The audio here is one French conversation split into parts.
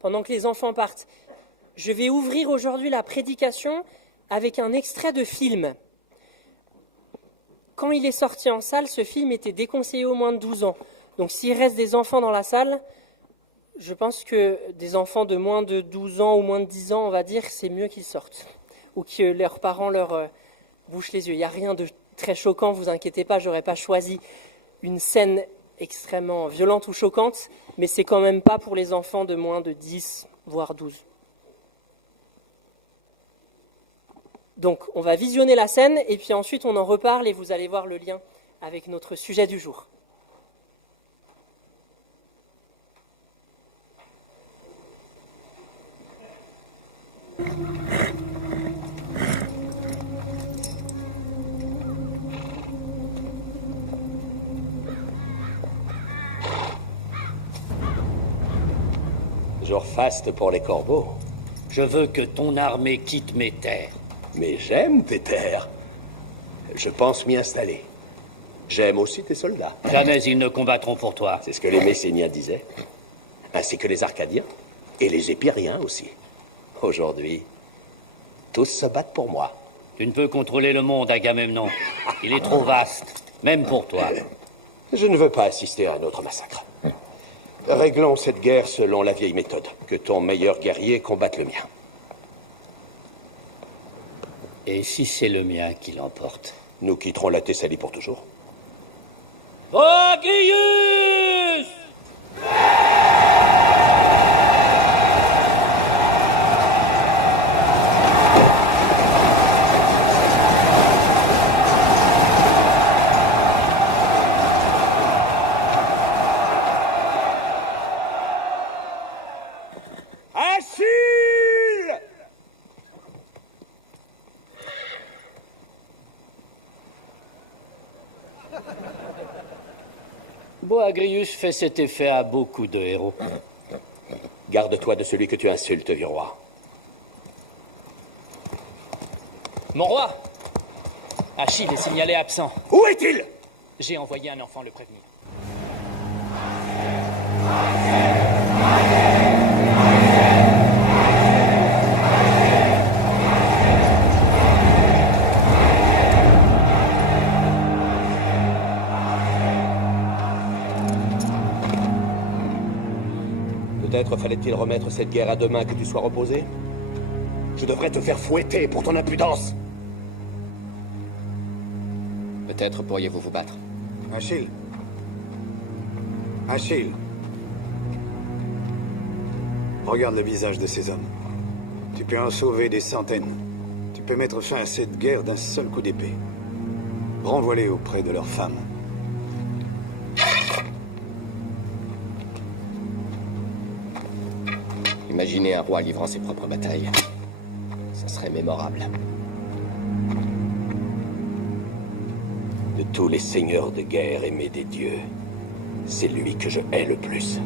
pendant que les enfants partent. Je vais ouvrir aujourd'hui la prédication avec un extrait de film. Quand il est sorti en salle, ce film était déconseillé aux moins de 12 ans. Donc s'il reste des enfants dans la salle, je pense que des enfants de moins de 12 ans ou moins de 10 ans, on va dire, c'est mieux qu'ils sortent. Ou que leurs parents leur bouchent les yeux. Il n'y a rien de très choquant, vous inquiétez pas, je n'aurais pas choisi une scène extrêmement violente ou choquante, mais c'est quand même pas pour les enfants de moins de 10, voire 12. Donc, on va visionner la scène, et puis ensuite on en reparle, et vous allez voir le lien avec notre sujet du jour. Jour faste pour les corbeaux. Je veux que ton armée quitte mes terres. Mais j'aime tes terres. Je pense m'y installer. J'aime aussi tes soldats. Jamais ils ne combattront pour toi. C'est ce que les Messéniens disaient. Ainsi que les Arcadiens. Et les Épiriens aussi. Aujourd'hui, tous se battent pour moi. Tu ne peux contrôler le monde, Agamemnon. Il est trop vaste, même pour toi. Je ne veux pas assister à un autre massacre. Réglons cette guerre selon la vieille méthode. Que ton meilleur guerrier combatte le mien. Et si c'est le mien qui l'emporte? Nous quitterons la Thessalie pour toujours. Agrius! Achille! Boagrius fait cet effet à beaucoup de héros. Garde-toi de celui que tu insultes, vieux roi. Mon roi! Achille est signalé absent. Où est-il? J'ai envoyé un enfant le prévenir. Peut-être fallait-il remettre cette guerre à demain que tu sois reposé? Je devrais te faire fouetter pour ton impudence. Peut-être pourriez-vous vous battre. Achille. Achille. Regarde le visage de ces hommes. Tu peux en sauver des centaines. Tu peux mettre fin à cette guerre d'un seul coup d'épée. Renvoie-les auprès de leurs femmes. Imaginez un roi livrant ses propres batailles. Ça serait mémorable. De tous les seigneurs de guerre aimés des dieux, c'est lui que je hais le plus.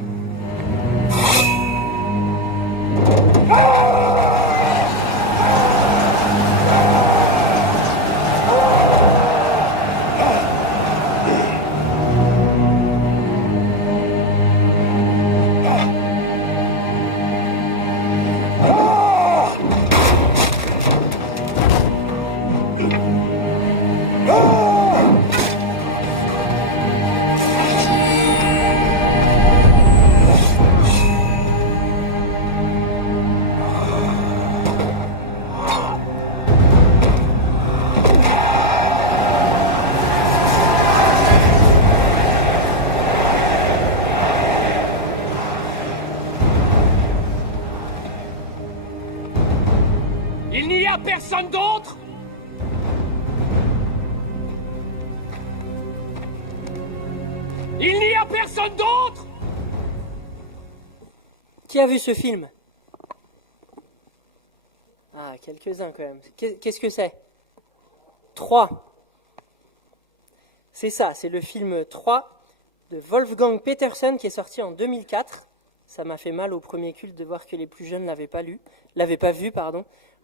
Il n'y a personne d'autre? Il n'y a personne d'autre? Qui a vu ce film? Ah, quelques-uns quand même. Qu'est-ce que c'est? 3. C'est ça, c'est le film 3 de Wolfgang Petersen qui est sorti en 2004. Ça m'a fait mal au premier culte de voir que les plus jeunes ne l'avaient pas vu.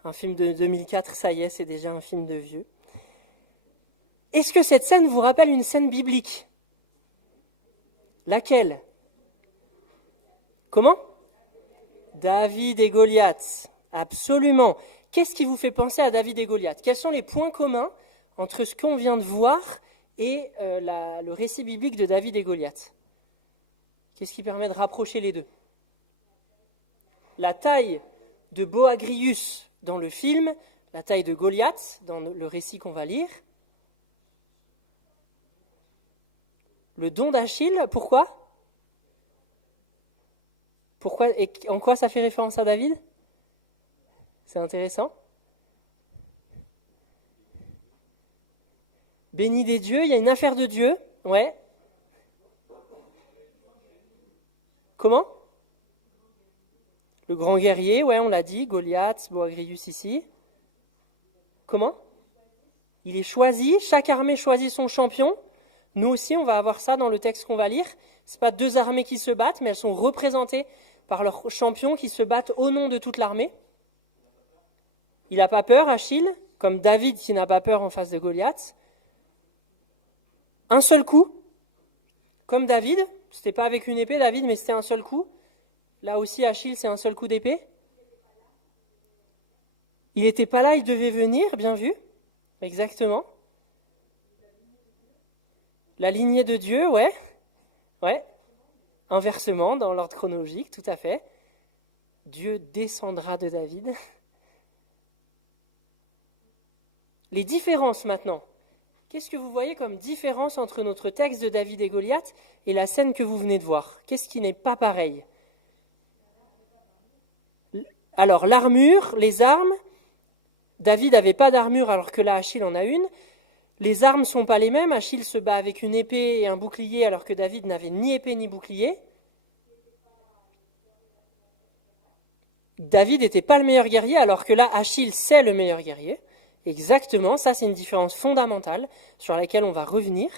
Un film de 2004, ça y est, c'est déjà un film de vieux. Est-ce que cette scène vous rappelle une scène biblique? Laquelle? Comment? David et Goliath, absolument. Qu'est-ce qui vous fait penser à David et Goliath? Quels sont les points communs entre ce qu'on vient de voir et le récit biblique de David et Goliath? Qu'est-ce qui permet de rapprocher les deux? La taille de Boagrius dans le film, la taille de Goliath dans le récit qu'on va lire. Le don d'Achille, pourquoi? Pourquoi et en quoi ça fait référence à David? C'est intéressant. Béni des dieux, il y a une affaire de Dieu, ouais. Comment? Le grand guerrier, ouais, on l'a dit, Goliath, Boagrius ici. Comment? Il est choisi, chaque armée choisit son champion. Nous aussi, on va avoir ça dans le texte qu'on va lire. Ce pas deux armées qui se battent, mais elles sont représentées par leurs champions qui se battent au nom de toute l'armée. Il n'a pas peur, Achille, comme David qui n'a pas peur en face de Goliath. Un seul coup, comme David, c'était pas avec une épée, David, mais c'était un seul coup. Là aussi, Achille, c'est un seul coup d'épée. Il n'était pas là, il devait venir, bien vu. Exactement. La lignée de Dieu, ouais. Ouais. Inversement, dans l'ordre chronologique, tout à fait. Dieu descendra de David. Les différences maintenant. Qu'est-ce que vous voyez comme différence entre notre texte de David et Goliath et la scène que vous venez de voir? Qu'est-ce qui n'est pas pareil? Alors, l'armure, les armes, David n'avait pas d'armure alors que là, Achille en a une. Les armes ne sont pas les mêmes. Achille se bat avec une épée et un bouclier alors que David n'avait ni épée ni bouclier. David n'était pas le meilleur guerrier alors que là, Achille, c'est le meilleur guerrier. Exactement, ça c'est une différence fondamentale sur laquelle on va revenir.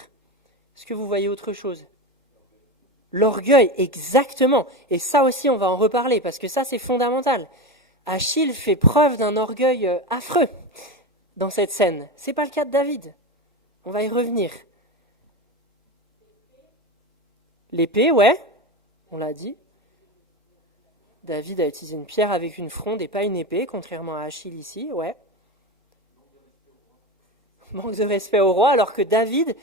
Est-ce que vous voyez autre chose? L'orgueil, exactement. Et ça aussi, on va en reparler parce que ça c'est fondamental. Achille fait preuve d'un orgueil affreux dans cette scène. Ce n'est pas le cas de David. On va y revenir. L'épée, ouais, on l'a dit. David a utilisé une pierre avec une fronde et pas une épée, contrairement à Achille ici, ouais. Manque de respect au roi, alors que David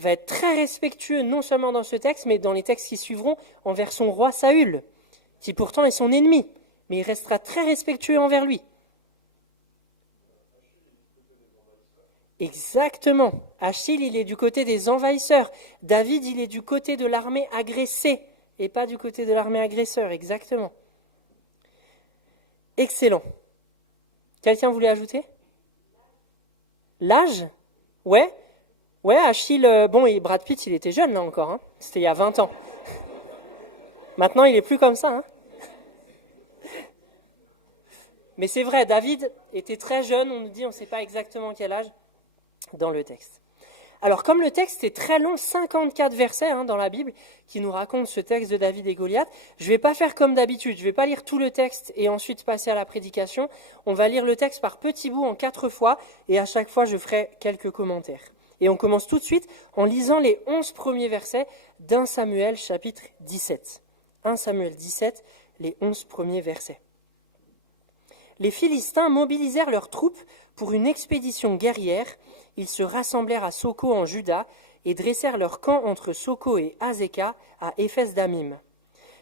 va être très respectueux, non seulement dans ce texte, mais dans les textes qui suivront, envers son roi Saül, qui pourtant est son ennemi, mais il restera très respectueux envers lui. Exactement. Achille, il est du côté des envahisseurs. David, il est du côté de l'armée agressée, et pas du côté de l'armée agresseur, exactement. Excellent. Quelqu'un voulait ajouter? L'âge? Ouais. Ouais, Achille, bon, et Brad Pitt, il était jeune là encore, hein. C'était il y a 20 ans. Maintenant, il est plus comme ça, hein. Mais c'est vrai, David était très jeune, on nous dit, on ne sait pas exactement quel âge dans le texte. Alors, comme le texte est très long, 54 versets dans la Bible, qui nous racontent ce texte de David et Goliath, je ne vais pas faire comme d'habitude, je ne vais pas lire tout le texte et ensuite passer à la prédication. On va lire le texte par petits bouts en 4 fois, et à chaque fois, je ferai quelques commentaires. Et on commence tout de suite en lisant les 11 premiers versets d'1 Samuel chapitre 17. 1 Samuel 17, les 11 premiers versets. Les Philistins mobilisèrent leurs troupes pour une expédition guerrière. Ils se rassemblèrent à Soko en Juda et dressèrent leur camp entre Soko et Azekah à Éphes-Damim.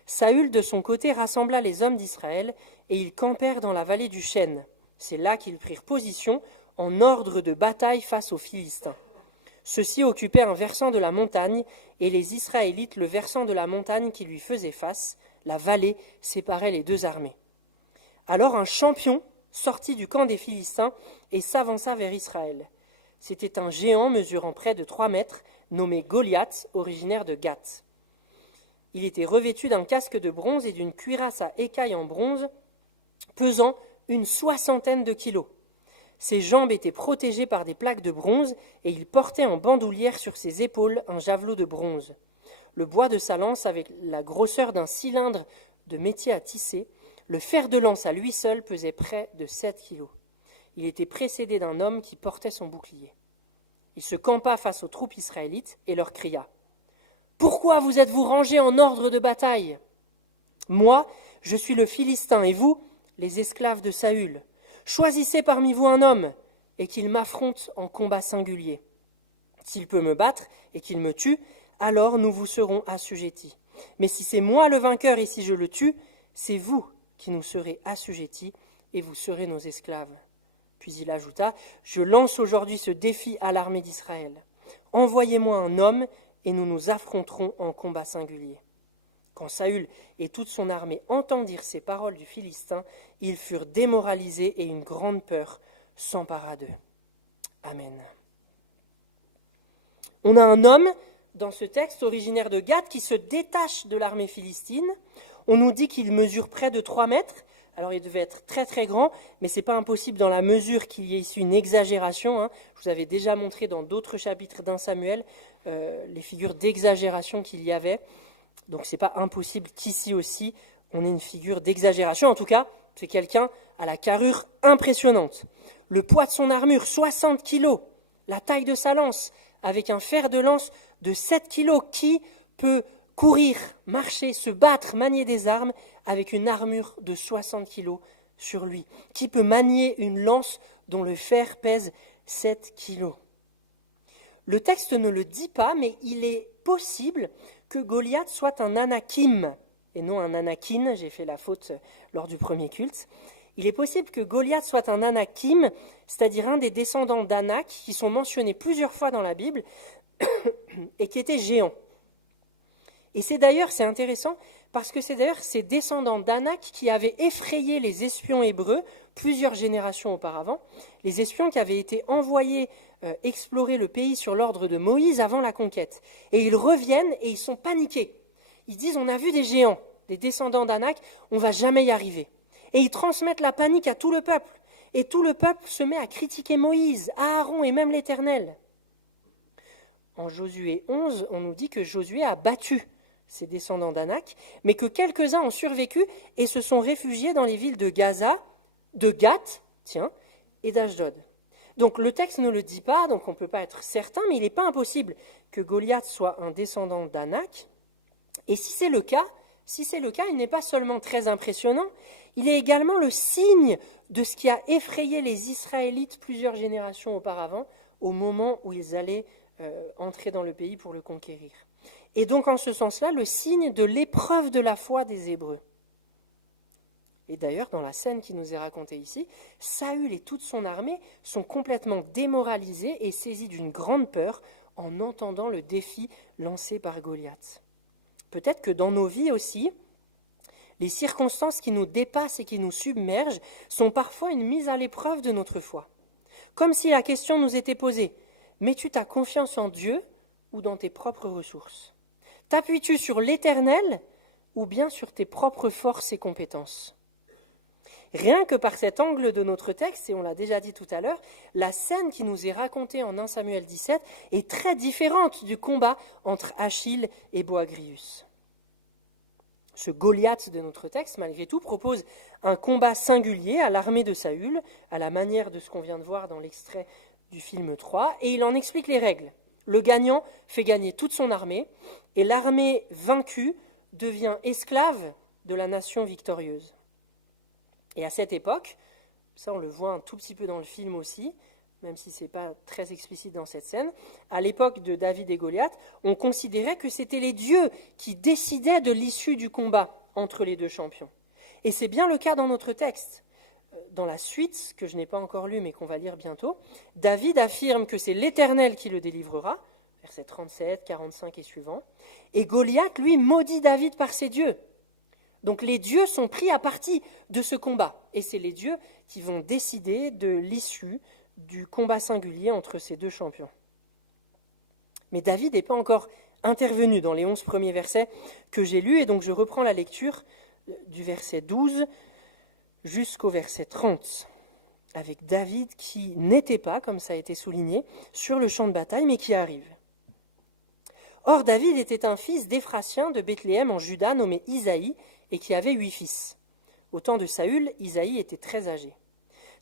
Saül, de son côté, rassembla les hommes d'Israël et ils campèrent dans la vallée du Chêne. C'est là qu'ils prirent position en ordre de bataille face aux Philistins. Ceux-ci occupaient un versant de la montagne et les Israélites le versant de la montagne qui lui faisait face. La vallée séparait les deux armées. Alors un champion sortit du camp des Philistins et s'avança vers Israël. C'était un géant mesurant près de 3 mètres, nommé Goliath, originaire de Gath. Il était revêtu d'un casque de bronze et d'une cuirasse à écailles en bronze, pesant une 60aine de kilos. Ses jambes étaient protégées par des plaques de bronze et il portait en bandoulière sur ses épaules un javelot de bronze. Le bois de sa lance avait la grosseur d'un cylindre de métier à tisser. Le fer de lance à lui seul pesait près de 7 kilos. Il était précédé d'un homme qui portait son bouclier. Il se campa face aux troupes israélites et leur cria « Pourquoi vous êtes-vous rangés en ordre de bataille ? Moi, Je suis le Philistin, et vous, les esclaves de Saül. Choisissez parmi vous un homme, et qu'il m'affronte en combat singulier. S'il peut me battre, et qu'il me tue, alors nous vous serons assujettis. Mais si c'est moi le vainqueur, et si je le tue, c'est vous qui nous serez assujettis, et vous serez nos esclaves. » Puis il ajouta, « Je lance aujourd'hui ce défi à l'armée d'Israël. Envoyez-moi un homme, et nous nous affronterons en combat singulier. » Quand Saül et toute son armée entendirent ces paroles du Philistin, ils furent démoralisés et une grande peur s'empara d'eux. Amen. On a un homme dans ce texte originaire de Gath qui se détache de l'armée philistine. On nous dit qu'il mesure près de 3 mètres. Alors il devait être très très grand, mais ce n'est pas impossible dans la mesure qu'il y ait ici une exagération. Je vous avais déjà montré dans d'autres chapitres d'un Samuel les figures d'exagération qu'il y avait. Donc ce n'est pas impossible qu'ici aussi on ait une figure d'exagération. En tout cas, c'est quelqu'un à la carrure impressionnante. Le poids de son armure, 60 kilos. La taille de sa lance, avec un fer de lance de 7 kilos. Qui peut courir, marcher, se battre, manier des armes avec une armure de 60 kilos sur lui? Qui peut manier une lance dont le fer pèse 7 kilos? Le texte ne le dit pas, mais il est possible que Goliath soit un Anakim, et non un Anakin, j'ai fait la faute lors du premier culte. Il est possible que Goliath soit un Anakim, c'est-à-dire un des descendants d'Anak, qui sont mentionnés plusieurs fois dans la Bible, et qui étaient géants. Et c'est intéressant, parce que c'est d'ailleurs ces descendants d'Anak qui avaient effrayé les espions hébreux plusieurs générations auparavant, les espions qui avaient été envoyés explorer le pays sur l'ordre de Moïse avant la conquête. Et ils reviennent et ils sont paniqués. Ils disent, on a vu des géants, des descendants d'Anak, on ne va jamais y arriver. Et ils transmettent la panique à tout le peuple. Et tout le peuple se met à critiquer Moïse, Aaron et même l'Éternel. En Josué 11, on nous dit que Josué a battu ces descendants d'Anak, mais que quelques-uns ont survécu et se sont réfugiés dans les villes de Gaza, de Gath, et d'Ashdod. Donc le texte ne le dit pas, donc on ne peut pas être certain, mais il n'est pas impossible que Goliath soit un descendant d'Anak. Et si c'est le cas, il n'est pas seulement très impressionnant, il est également le signe de ce qui a effrayé les Israélites plusieurs générations auparavant, au moment où ils allaient entrer dans le pays pour le conquérir. Et donc en ce sens-là, le signe de l'épreuve de la foi des Hébreux. Et d'ailleurs, dans la scène qui nous est racontée ici, Saül et toute son armée sont complètement démoralisés et saisis d'une grande peur en entendant le défi lancé par Goliath. Peut-être que dans nos vies aussi, les circonstances qui nous dépassent et qui nous submergent sont parfois une mise à l'épreuve de notre foi. Comme si la question nous était posée, mets-tu ta confiance en Dieu ou dans tes propres ressources? T'appuies-tu sur l'Éternel ou bien sur tes propres forces et compétences? Rien que par cet angle de notre texte, et on l'a déjà dit tout à l'heure, la scène qui nous est racontée en 1 Samuel 17 est très différente du combat entre Achille et Boagrius. Ce Goliath de notre texte, malgré tout, propose un combat singulier à l'armée de Saül, à la manière de ce qu'on vient de voir dans l'extrait du film 3, et il en explique les règles. Le gagnant fait gagner toute son armée, et l'armée vaincue devient esclave de la nation victorieuse. Et à cette époque, ça on le voit un tout petit peu dans le film aussi, même si ce n'est pas très explicite dans cette scène, à l'époque de David et Goliath, on considérait que c'était les dieux qui décidaient de l'issue du combat entre les deux champions. Et c'est bien le cas dans notre texte. Dans la suite, que je n'ai pas encore lue mais qu'on va lire bientôt, David affirme que c'est l'Éternel qui le délivrera, versets 37, 45 et suivants, et Goliath, lui, maudit David par ses dieux. Donc les dieux sont pris à partie de ce combat, et c'est les dieux qui vont décider de l'issue du combat singulier entre ces deux champions. Mais David n'est pas encore intervenu dans les 11 premiers versets que j'ai lus, et donc je reprends la lecture du verset 12 jusqu'au verset 30, avec David qui n'était pas, comme ça a été souligné, sur le champ de bataille, mais qui arrive. Or David était un fils d'Éphratien de Bethléem en Juda, nommé Isaïe, et qui avait 8 fils. Au temps de Saül, Isaïe était très âgé.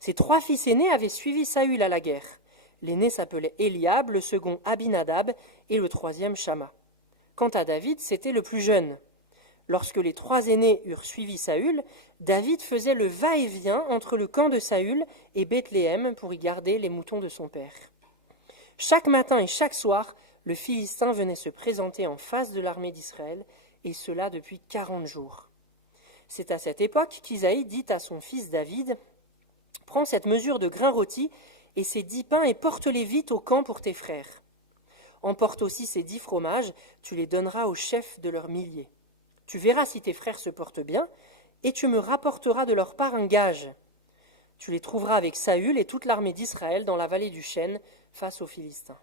Ses 3 fils aînés avaient suivi Saül à la guerre. L'aîné s'appelait Eliab, le second Abinadab et le troisième Shama. Quant à David, c'était le plus jeune. Lorsque les 3 aînés eurent suivi Saül, David faisait le va-et-vient entre le camp de Saül et Bethléem pour y garder les moutons de son père. Chaque matin et chaque soir, le Philistin venait se présenter en face de l'armée d'Israël, et cela depuis 40 jours. C'est à cette époque qu'Isaïe dit à son fils David « Prends cette mesure de grains rôtis et ces 10 pains et porte-les vite au camp pour tes frères. Emporte aussi ces 10 fromages, tu les donneras aux chefs de leurs milliers. Tu verras si tes frères se portent bien, et tu me rapporteras de leur part un gage. Tu les trouveras avec Saül et toute l'armée d'Israël dans la vallée du Chêne, face aux Philistins. »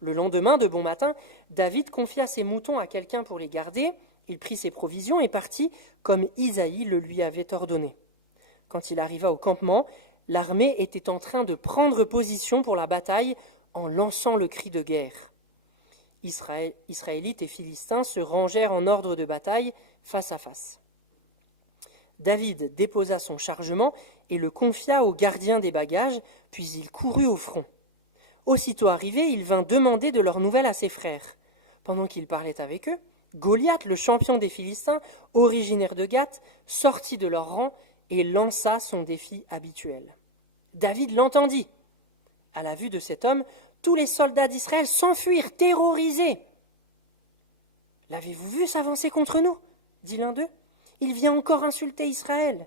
Le lendemain, de bon matin, David confia ses moutons à quelqu'un pour les garder. Il prit ses provisions et partit comme Isaïe le lui avait ordonné. Quand il arriva au campement, l'armée était en train de prendre position pour la bataille en lançant le cri de guerre. Israélites et Philistins se rangèrent en ordre de bataille face à face. David déposa son chargement et le confia au gardien des bagages, puis il courut au front. Aussitôt arrivé, il vint demander de leurs nouvelles à ses frères. Pendant qu'il parlait avec eux, Goliath, le champion des Philistins, originaire de Gath, sortit de leur rang et lança son défi habituel. David l'entendit. À la vue de cet homme, tous les soldats d'Israël s'enfuirent, terrorisés. « L'avez-vous vu s'avancer contre nous ?» dit l'un d'eux. « Il vient encore insulter Israël.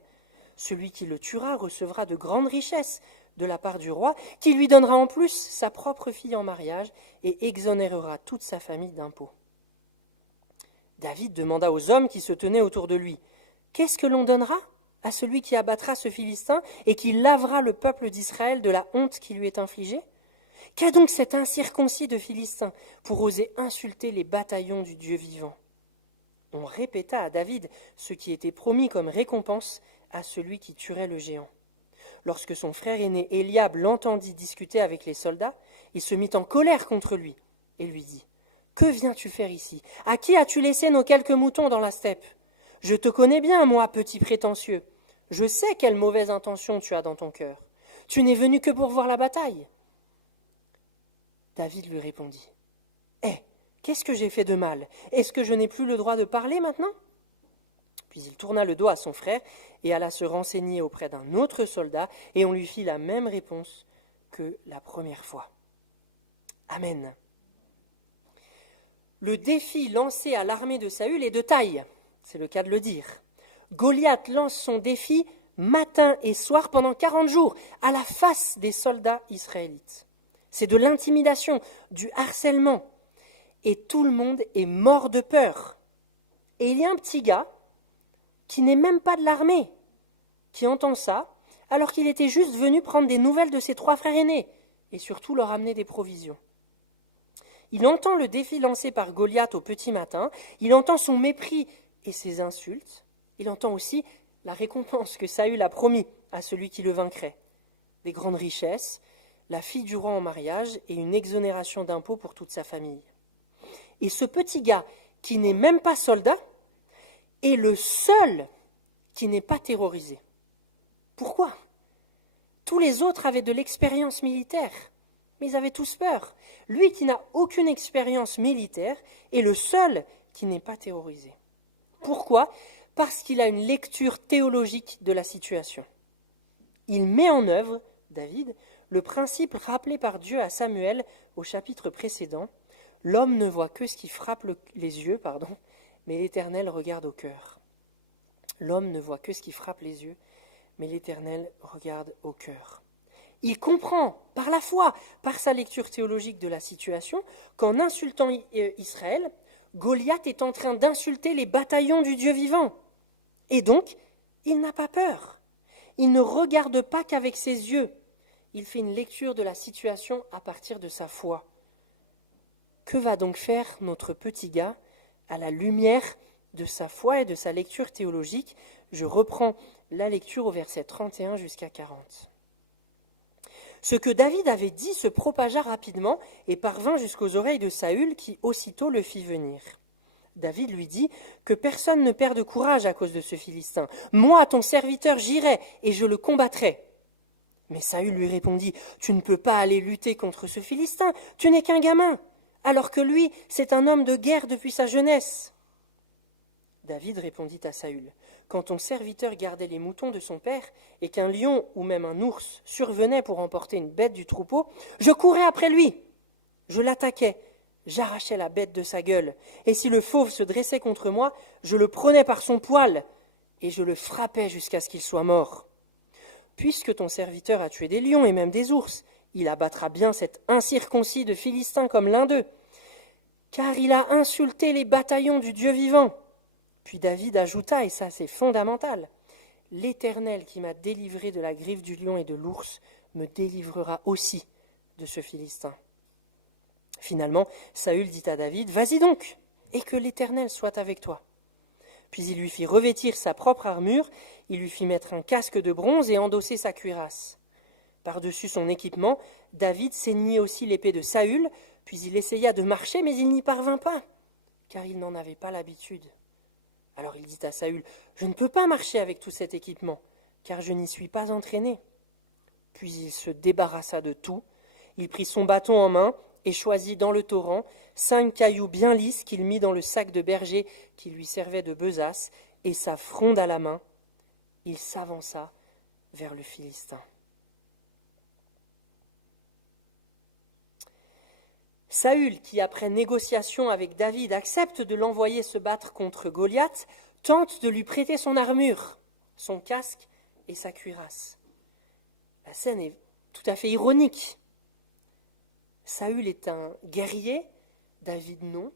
Celui qui le tuera recevra de grandes richesses de la part du roi, qui lui donnera en plus sa propre fille en mariage et exonérera toute sa famille d'impôts. » David demanda aux hommes qui se tenaient autour de lui, « Qu'est-ce que l'on donnera à celui qui abattra ce Philistin et qui lavera le peuple d'Israël de la honte qui lui est infligée ? Qu'a donc cet incirconcis de Philistin pour oser insulter les bataillons du Dieu vivant ?» On répéta à David ce qui était promis comme récompense à celui qui tuerait le géant. Lorsque son frère aîné Éliab l'entendit discuter avec les soldats, il se mit en colère contre lui et lui dit « Que viens-tu faire ici ? À qui as-tu laissé nos quelques moutons dans la steppe ? Je te connais bien, moi, petit prétentieux. Je sais quelle mauvaise intention tu as dans ton cœur. Tu n'es venu que pour voir la bataille. » David lui répondit « Eh, qu'est-ce que j'ai fait de mal ? Est-ce que je n'ai plus le droit de parler maintenant ?» Puis il tourna le dos à son frère et alla se renseigner auprès d'un autre soldat, et on lui fit la même réponse que la première fois. Amen. Le défi lancé à l'armée de Saül est de taille, c'est le cas de le dire. Goliath lance son défi matin et soir pendant 40 jours, à la face des soldats israélites. C'est de l'intimidation, du harcèlement, et tout le monde est mort de peur. Et il y a un petit gars qui n'est même pas de l'armée, qui entend ça, alors qu'il était juste venu prendre des nouvelles de ses 3 frères aînés, et surtout leur amener des provisions. Il entend le défi lancé par Goliath au petit matin, il entend son mépris et ses insultes, il entend aussi la récompense que Saül a promis à celui qui le vaincrait, des grandes richesses, la fille du roi en mariage et une exonération d'impôts pour toute sa famille. Et ce petit gars, qui n'est même pas soldat, est le seul qui n'est pas terrorisé. Pourquoi ? Tous les autres avaient de l'expérience militaire, mais ils avaient tous peur. Lui qui n'a aucune expérience militaire est le seul qui n'est pas terrorisé. Pourquoi ? Parce qu'il a une lecture théologique de la situation. Il met en œuvre, David, le principe rappelé par Dieu à Samuel au chapitre précédent. L'homme ne voit que ce qui frappe les yeux, mais l'Éternel regarde au cœur. L'homme ne voit que ce qui frappe les yeux, mais l'Éternel regarde au cœur. Il comprend, par la foi, par sa lecture théologique de la situation, qu'en insultant Israël, Goliath est en train d'insulter les bataillons du Dieu vivant. Et donc, il n'a pas peur. Il ne regarde pas qu'avec ses yeux. Il fait une lecture de la situation à partir de sa foi. Que va donc faire notre petit gars à la lumière de sa foi et de sa lecture théologique ? Je reprends la lecture au verset 31 jusqu'à 40. Ce que David avait dit se propagea rapidement et parvint jusqu'aux oreilles de Saül, qui aussitôt le fit venir. David lui dit que personne ne perde courage à cause de ce Philistin. Moi, ton serviteur, j'irai et je le combattrai. Mais Saül lui répondit, tu ne peux pas aller lutter contre ce Philistin, tu n'es qu'un gamin, alors que lui, c'est un homme de guerre depuis sa jeunesse. David répondit à Saül, « Quand ton serviteur gardait les moutons de son père, et qu'un lion ou même un ours survenait pour emporter une bête du troupeau, je courais après lui, je l'attaquais, j'arrachais la bête de sa gueule, et si le fauve se dressait contre moi, je le prenais par son poil, et je le frappais jusqu'à ce qu'il soit mort. Puisque ton serviteur a tué des lions et même des ours, il abattra bien cet incirconcis de Philistin comme l'un d'eux, car il a insulté les bataillons du Dieu vivant. » Puis David ajouta, et ça c'est fondamental, « L'Éternel qui m'a délivré de la griffe du lion et de l'ours me délivrera aussi de ce Philistin. » Finalement, Saül dit à David, « Vas-y donc, et que l'Éternel soit avec toi. » Puis il lui fit revêtir sa propre armure, il lui fit mettre un casque de bronze et endosser sa cuirasse. Par-dessus son équipement, David ceignit aussi l'épée de Saül, puis il essaya de marcher, mais il n'y parvint pas, car il n'en avait pas l'habitude. Alors il dit à Saül, « Je ne peux pas marcher avec tout cet équipement, car je n'y suis pas entraîné. » Puis il se débarrassa de tout, il prit son bâton en main et choisit dans le torrent 5 cailloux bien lisses qu'il mit dans le sac de berger qui lui servait de besace, et sa fronde à la main, il s'avança vers le Philistin. Saül, qui après négociation avec David accepte de l'envoyer se battre contre Goliath, tente de lui prêter son armure, son casque et sa cuirasse. La scène est tout à fait ironique. Saül est un guerrier, David non,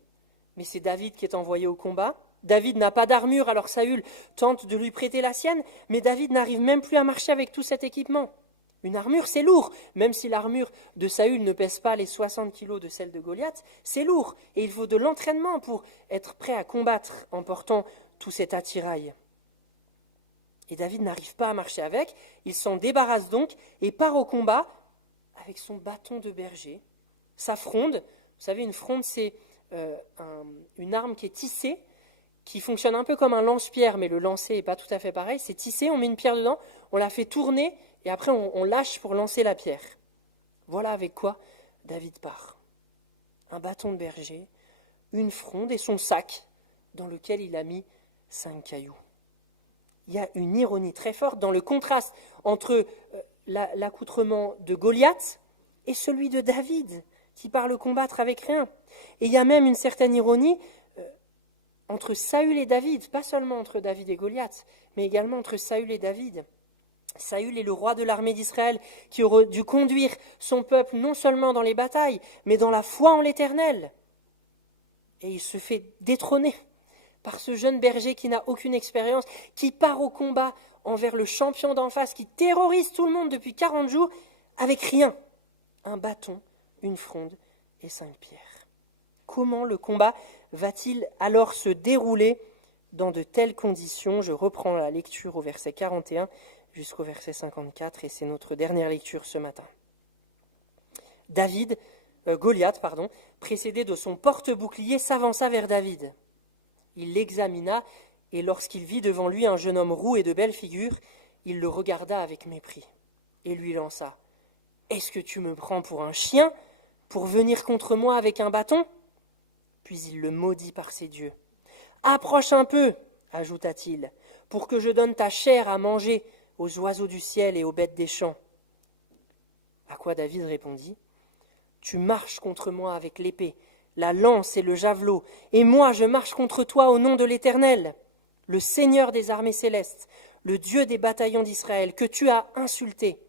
mais c'est David qui est envoyé au combat. David n'a pas d'armure, alors Saül tente de lui prêter la sienne, mais David n'arrive même plus à marcher avec tout cet équipement. Une armure, c'est lourd, même si l'armure de Saül ne pèse pas les 60 kilos de celle de Goliath, c'est lourd, et il faut de l'entraînement pour être prêt à combattre en portant tout cet attirail. Et David n'arrive pas à marcher avec, il s'en débarrasse donc et part au combat avec son bâton de berger, sa fronde. Vous savez, une fronde, c'est une arme qui est tissée, qui fonctionne un peu comme un lance-pierre, mais le lancer n'est pas tout à fait pareil. C'est tissé, on met une pierre dedans, on la fait tourner, et après on lâche pour lancer la pierre. Voilà avec quoi David part. Un bâton de berger, une fronde et son sac, dans lequel il a mis 5 cailloux. Il y a une ironie très forte dans le contraste entre l'accoutrement de Goliath et celui de David, qui part le combattre avec rien. Et il y a même une certaine ironie entre Saül et David, pas seulement entre David et Goliath, mais également entre Saül et David. Saül est le roi de l'armée d'Israël qui aurait dû conduire son peuple non seulement dans les batailles, mais dans la foi en l'Éternel. Et il se fait détrôner par ce jeune berger qui n'a aucune expérience, qui part au combat envers le champion d'en face, qui terrorise tout le monde depuis 40 jours avec rien. Un bâton, une fronde et 5 pierres. Comment le combat va-t-il alors se dérouler dans de telles conditions? Je reprends la lecture au verset 41 jusqu'au verset 54, et c'est notre dernière lecture ce matin. Goliath, précédé de son porte-bouclier, s'avança vers David. Il l'examina, et lorsqu'il vit devant lui un jeune homme roux et de belle figure, il le regarda avec mépris, et lui lança « Est-ce que tu me prends pour un chien, pour venir contre moi avec un bâton ?» Puis il le maudit par ses dieux. « Approche un peu, ajouta-t-il, pour que je donne ta chair à manger aux oiseaux du ciel et aux bêtes des champs. » À quoi David répondit, « Tu marches contre moi avec l'épée, la lance et le javelot, et moi je marche contre toi au nom de l'Éternel, le Seigneur des armées célestes, le Dieu des bataillons d'Israël, que tu as insulté.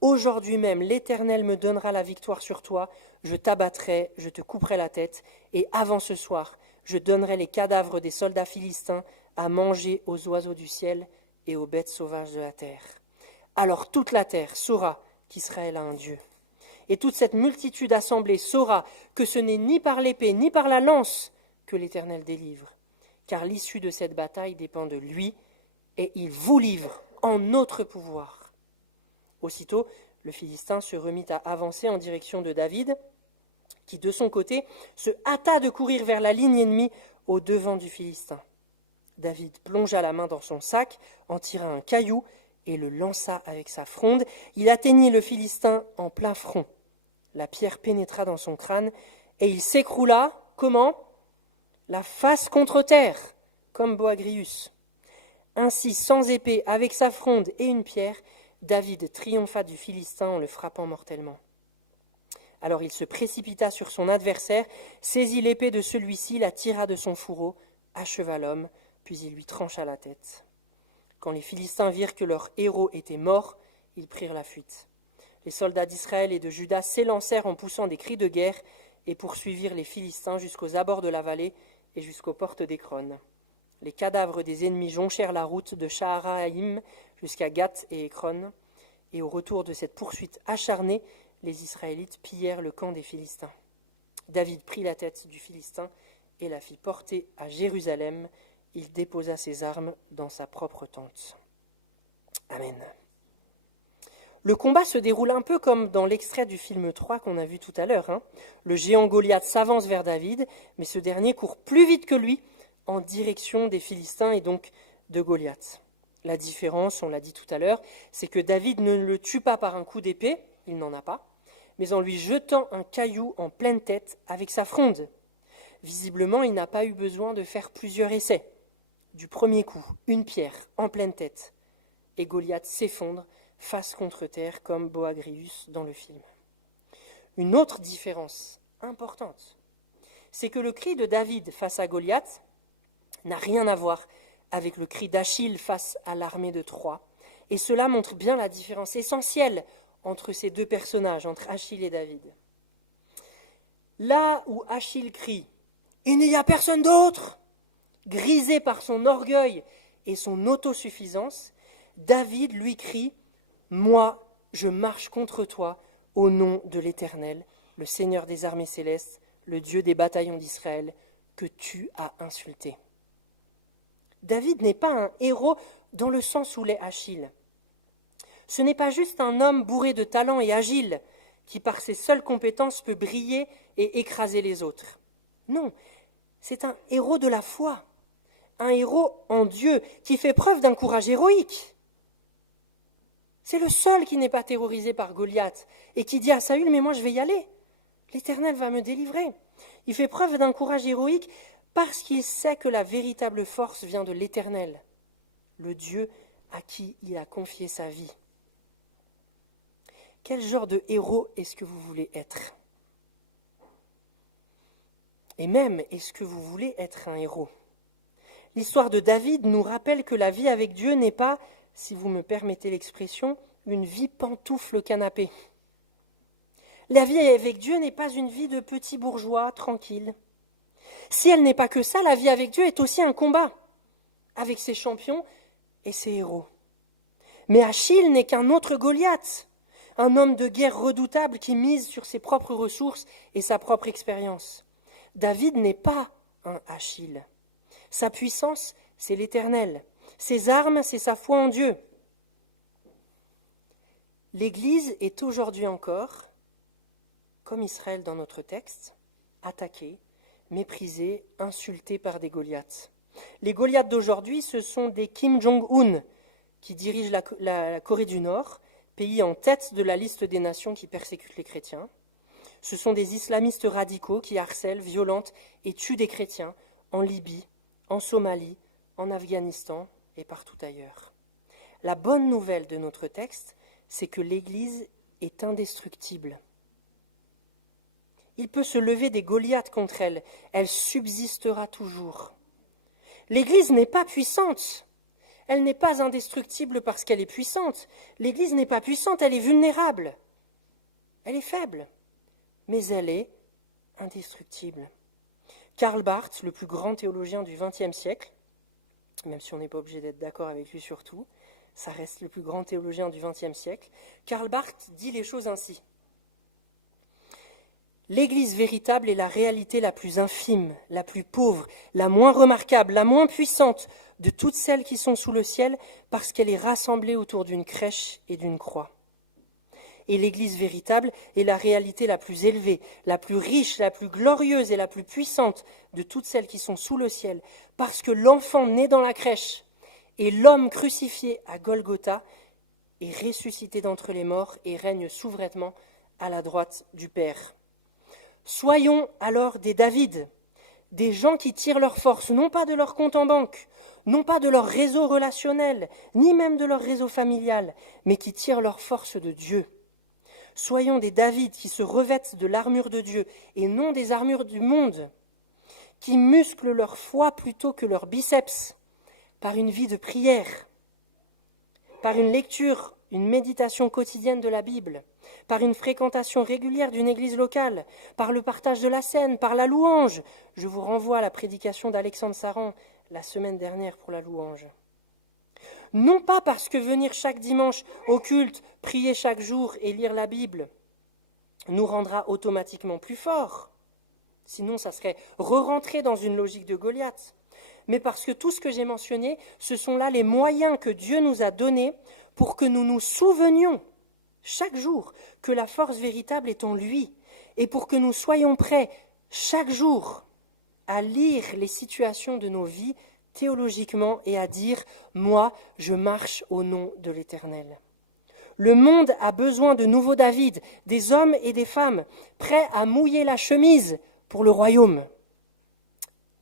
Aujourd'hui même l'Éternel me donnera la victoire sur toi, je t'abattrai, je te couperai la tête, et avant ce soir, je donnerai les cadavres des soldats philistins à manger aux oiseaux du ciel et aux bêtes sauvages de la terre. Alors toute la terre saura qu'Israël a un Dieu. Et toute cette multitude assemblée saura que ce n'est ni par l'épée ni par la lance que l'Éternel délivre, car l'issue de cette bataille dépend de lui, et il vous livre en notre pouvoir. » Aussitôt, le Philistin se remit à avancer en direction de David, qui de son côté se hâta de courir vers la ligne ennemie au devant du Philistin. David plongea la main dans son sac, en tira un caillou et le lança avec sa fronde. Il atteignit le Philistin en plein front. La pierre pénétra dans son crâne et il s'écroula, comment ? La face contre terre, comme Boagrius. Ainsi, sans épée, avec sa fronde et une pierre, David triompha du Philistin en le frappant mortellement. Alors il se précipita sur son adversaire, saisit l'épée de celui-ci, la tira de son fourreau, acheva l'homme, puis il lui trancha la tête. Quand les Philistins virent que leur héros était mort, ils prirent la fuite. Les soldats d'Israël et de Juda s'élancèrent en poussant des cris de guerre et poursuivirent les Philistins jusqu'aux abords de la vallée et jusqu'aux portes d'Écron. Les cadavres des ennemis jonchèrent la route de Shaharaïm jusqu'à Gath et Écron, et au retour de cette poursuite acharnée, les Israélites pillèrent le camp des Philistins. David prit la tête du Philistin et la fit porter à Jérusalem. Il déposa ses armes dans sa propre tente. Amen. Le combat se déroule un peu comme dans l'extrait du film 3 qu'on a vu tout à l'heure. Le géant Goliath s'avance vers David, mais ce dernier court plus vite que lui en direction des Philistins et donc de Goliath. La différence, on l'a dit tout à l'heure, c'est que David ne le tue pas par un coup d'épée, il n'en a pas, mais en lui jetant un caillou en pleine tête avec sa fronde. Visiblement, il n'a pas eu besoin de faire plusieurs essais. Du premier coup, une pierre en pleine tête, et Goliath s'effondre face contre terre comme Boagrius dans le film. Une autre différence importante, c'est que le cri de David face à Goliath n'a rien à voir avec le cri d'Achille face à l'armée de Troie, et cela montre bien la différence essentielle entre ces deux personnages, entre Achille et David. Là où Achille crie « Il n'y a personne d'autre !» grisé par son orgueil et son autosuffisance, David lui crie « Moi, je marche contre toi au nom de l'Éternel, le Seigneur des armées célestes, le Dieu des bataillons d'Israël, que tu as insulté. » David n'est pas un héros dans le sens où l'est Achille. Ce n'est pas juste un homme bourré de talent et agile qui, par ses seules compétences, peut briller et écraser les autres. Non, c'est un héros de la foi, un héros en Dieu qui fait preuve d'un courage héroïque. C'est le seul qui n'est pas terrorisé par Goliath et qui dit à Saül « Mais moi je vais y aller, l'Éternel va me délivrer ». Il fait preuve d'un courage héroïque parce qu'il sait que la véritable force vient de l'Éternel, le Dieu à qui il a confié sa vie. Quel genre de héros est-ce que vous voulez être ? Et même, est-ce que vous voulez être un héros ? L'histoire de David nous rappelle que la vie avec Dieu n'est pas, si vous me permettez l'expression, une vie pantoufle canapé. La vie avec Dieu n'est pas une vie de petit bourgeois tranquille. Si elle n'est pas que ça, la vie avec Dieu est aussi un combat, avec ses champions et ses héros. Mais Achille n'est qu'un autre Goliath, un homme de guerre redoutable qui mise sur ses propres ressources et sa propre expérience. David n'est pas un Achille. Sa puissance, c'est l'Éternel. Ses armes, c'est sa foi en Dieu. L'Église est aujourd'hui encore, comme Israël dans notre texte, attaquée, méprisée, insultée par des Goliaths. Les Goliaths d'aujourd'hui, ce sont des Kim Jong-un qui dirigent la Corée du Nord, pays en tête de la liste des nations qui persécutent les chrétiens. Ce sont des islamistes radicaux qui harcèlent, violentent et tuent des chrétiens en Libye, en Somalie, en Afghanistan et partout ailleurs. La bonne nouvelle de notre texte, c'est que l'Église est indestructible. Il peut se lever des Goliaths contre elle, elle subsistera toujours. L'Église n'est pas puissante, elle n'est pas indestructible parce qu'elle est puissante. L'Église n'est pas puissante, elle est vulnérable, elle est faible, mais elle est indestructible. Karl Barth, le plus grand théologien du XXe siècle, même si on n'est pas obligé d'être d'accord avec lui sur tout, ça reste le plus grand théologien du XXe siècle, Karl Barth dit les choses ainsi. L'Église véritable est la réalité la plus infime, la plus pauvre, la moins remarquable, la moins puissante de toutes celles qui sont sous le ciel parce qu'elle est rassemblée autour d'une crèche et d'une croix. Et l'Église véritable est la réalité la plus élevée, la plus riche, la plus glorieuse et la plus puissante de toutes celles qui sont sous le ciel, parce que l'enfant né dans la crèche et l'homme crucifié à Golgotha est ressuscité d'entre les morts et règne souverainement à la droite du Père. Soyons alors des David des gens qui tirent leur force, non pas de leur compte en banque, non pas de leur réseau relationnel, ni même de leur réseau familial, mais qui tirent leur force de Dieu. Soyons des David qui se revêtent de l'armure de Dieu et non des armures du monde, qui musclent leur foi plutôt que leur biceps par une vie de prière, par une lecture, une méditation quotidienne de la Bible, par une fréquentation régulière d'une église locale, par le partage de la scène, par la louange. Je vous renvoie à la prédication d'Alexandre Saran la semaine dernière pour la louange. Non pas parce que venir chaque dimanche au culte, prier chaque jour et lire la Bible nous rendra automatiquement plus forts, sinon ça serait re-rentrer dans une logique de Goliath, mais parce que tout ce que j'ai mentionné, ce sont là les moyens que Dieu nous a donnés pour que nous nous souvenions chaque jour que la force véritable est en lui, et pour que nous soyons prêts chaque jour à lire les situations de nos vies théologiquement et à dire « Moi, je marche au nom de l'Éternel ». Le monde a besoin de nouveaux David, des hommes et des femmes, prêts à mouiller la chemise pour le royaume.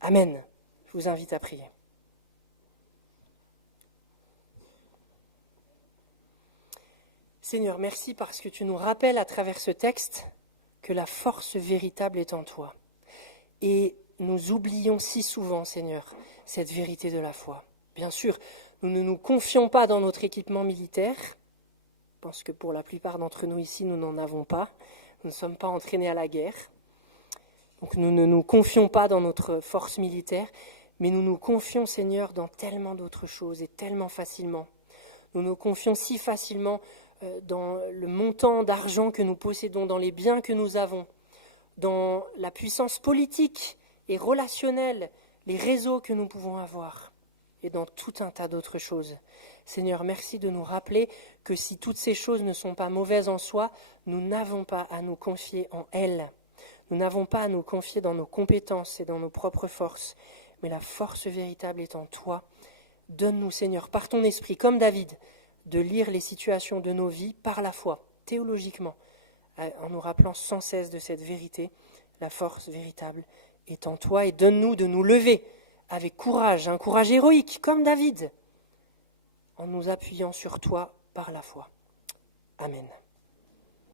Amen. Je vous invite à prier. Seigneur, merci parce que tu nous rappelles à travers ce texte que la force véritable est en toi. Et nous oublions si souvent, Seigneur, cette vérité de la foi. Bien sûr, nous ne nous confions pas dans notre équipement militaire. Je pense que pour la plupart d'entre nous ici, nous n'en avons pas. Nous ne sommes pas entraînés à la guerre. Donc nous ne nous confions pas dans notre force militaire, mais nous nous confions, Seigneur, dans tellement d'autres choses et tellement facilement. Nous nous confions si facilement dans le montant d'argent que nous possédons, dans les biens que nous avons, dans la puissance politique et relationnelle, les réseaux que nous pouvons avoir, et dans tout un tas d'autres choses. Seigneur, merci de nous rappeler que si toutes ces choses ne sont pas mauvaises en soi, nous n'avons pas à nous confier en elles. Nous n'avons pas à nous confier dans nos compétences et dans nos propres forces, mais la force véritable est en toi. Donne-nous, Seigneur, par ton esprit, comme David, de lire les situations de nos vies par la foi, théologiquement, en nous rappelant sans cesse de cette vérité. La force véritable est en toi, et donne-nous de nous lever avec courage, un courage héroïque, comme David, en nous appuyant sur toi par la foi. Amen.